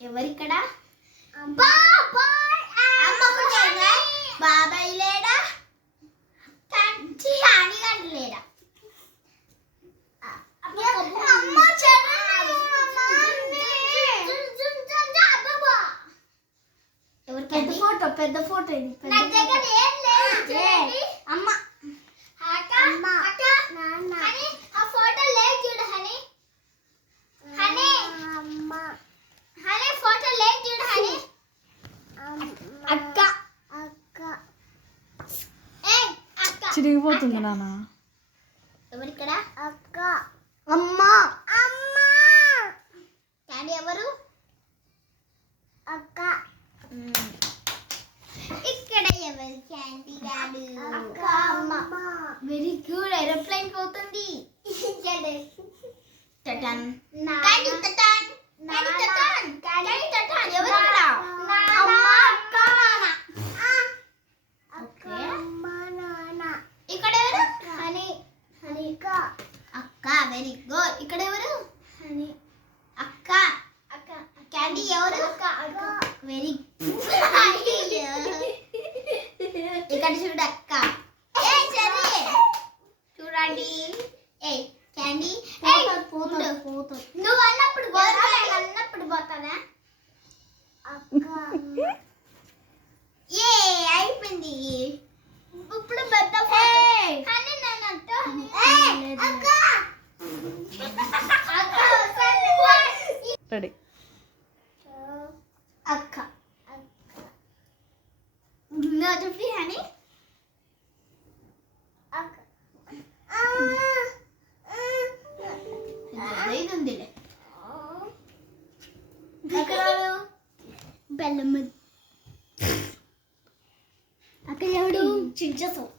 ఎవరిక్కడ బాబాయ్ లేడా లేడా పెద్ద ఫోటో ఇది అమ్మ ఆ ఫోటో లేదు చూడు హనీ ఫోటో లేదు చూడు హనీ అక్క చిరిగిపోతుంది నాన్న. ఎవరిక్కడ అక్క అమ్మ క్యాండీ ఎవరు అక్క ఇక్కడ ఎవరు క్యాండీ గాడు అక్క అమ్మ వెరీ గుడ్ ఏరోప్లేన్ పోతుంది టటన్ క్యాండీ టటన్ క్యాండీ టటన్ ఎవరు ఇక్కడ అమ్మ అక్క ఓకే అమ్మ నాన్న ఇక్కడ ఎవరు హనీ అక్క వెరీ గుడ్ ఇక్కడ ఎవరు హనీ అక్క క్యాండీ ఎవరు వెరీ ఇక్కడ చూడు అక్క చూడండి క్యాండీ నువ్వు అన్నప్పుడు పోతానా అయిపోయింది ఇప్పుడు పెద్ద రెడీ అక్క చెప్పి అని ఇదిలే బెల్లం అక్కడ ఎవడు చించేసావు